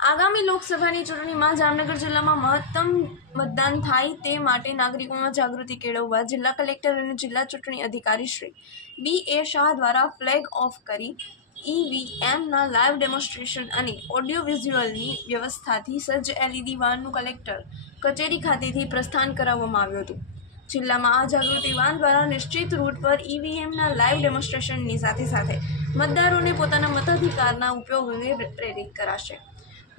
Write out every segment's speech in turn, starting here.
આગામી લોકસભાની ચૂંટણીમાં જામનગર જિલ્લામાં મહત્તમ મતદાન થાય તે માટે નાગરિકોમાં જાગૃતિ કેળવવા જિલ્લા કલેક્ટર અને જિલ્લા ચૂંટણી અધિકારી શ્રી બી એ શાહ દ્વારા ફ્લેગ ઓફ કરી ઈવીએમના લાઈવ ડેમોન્સ્ટ્રેશન અને ઓડિયો વિઝ્યુઅલની વ્યવસ્થાથી સજ્જ એલઈડી વાનનું કલેક્ટર કચેરી ખાતેથી પ્રસ્થાન કરાવવામાં આવ્યું હતું. જિલ્લામાં આ જાગૃતિ વાન દ્વારા નિશ્ચિત રૂટ પર ઈવીએમના લાઈવ ડેમોન્સ્ટ્રેશનની સાથે સાથે મતદારોને પોતાના મતાધિકારના ઉપયોગ અંગે પ્રેરિત કરાશે.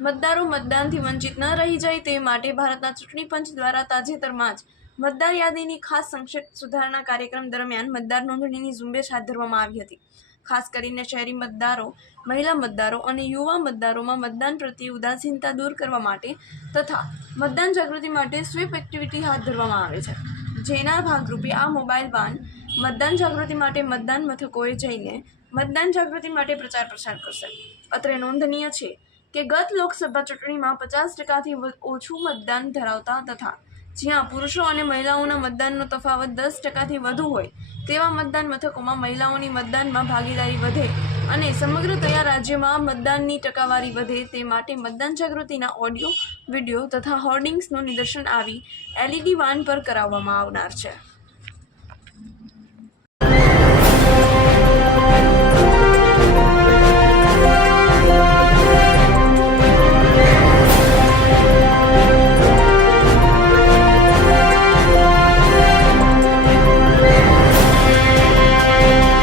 મતદારો મતદાનથી વંચિત ન રહી જાય તે માટે ભારતના ચૂંટણી પંચ દ્વારા તાજેતરમાં જ મતદાર યાદીની ખાસ સંક્ષિપ્ત સુધારણા કાર્યક્રમ દરમિયાન મતદાર નોંધણીની ઝુંબેશ હાથ ધરવામાં આવી હતી. ખાસ કરીને શહેરી મતદારો, મહિલા મતદારો અને યુવા મતદારોમાં મતદાન પ્રત્યે ઉદાસીનતા દૂર કરવા માટે તથા મતદાન જાગૃતિ માટે સ્વીપ એક્ટિવિટી હાથ ધરવામાં આવે છે. જેના ભાગરૂપે આ મોબાઈલ વાન મતદાન જાગૃતિ માટે મતદાન મથકોએ જઈને મતદાન જાગૃતિ માટે પ્રચાર પ્રસાર કરશે. અત્રે નોંધનીય છે કે ગત લોકસભા ચૂંટણીમાં પચાસ ટકાથી ઓછું મતદાન ધરાવતા તથા જ્યાં પુરુષો અને મહિલાઓના મતદાનનો તફાવત દસ ટકાથી વધુ હોય, તેવા મતદાન મથકોમાં મહિલાઓની મતદાનમાં ભાગીદારી વધે અને સમગ્ર તૈયાર રાજ્યમાં મતદાનની ટકાવારી વધે તે માટે મતદાન જાગૃતિના ઓડિયો, વિડિયો તથા હોર્ડિંગ્સનું નિદર્શન આવી એલઈડી વાન પર કરાવવામાં આવનાર છે.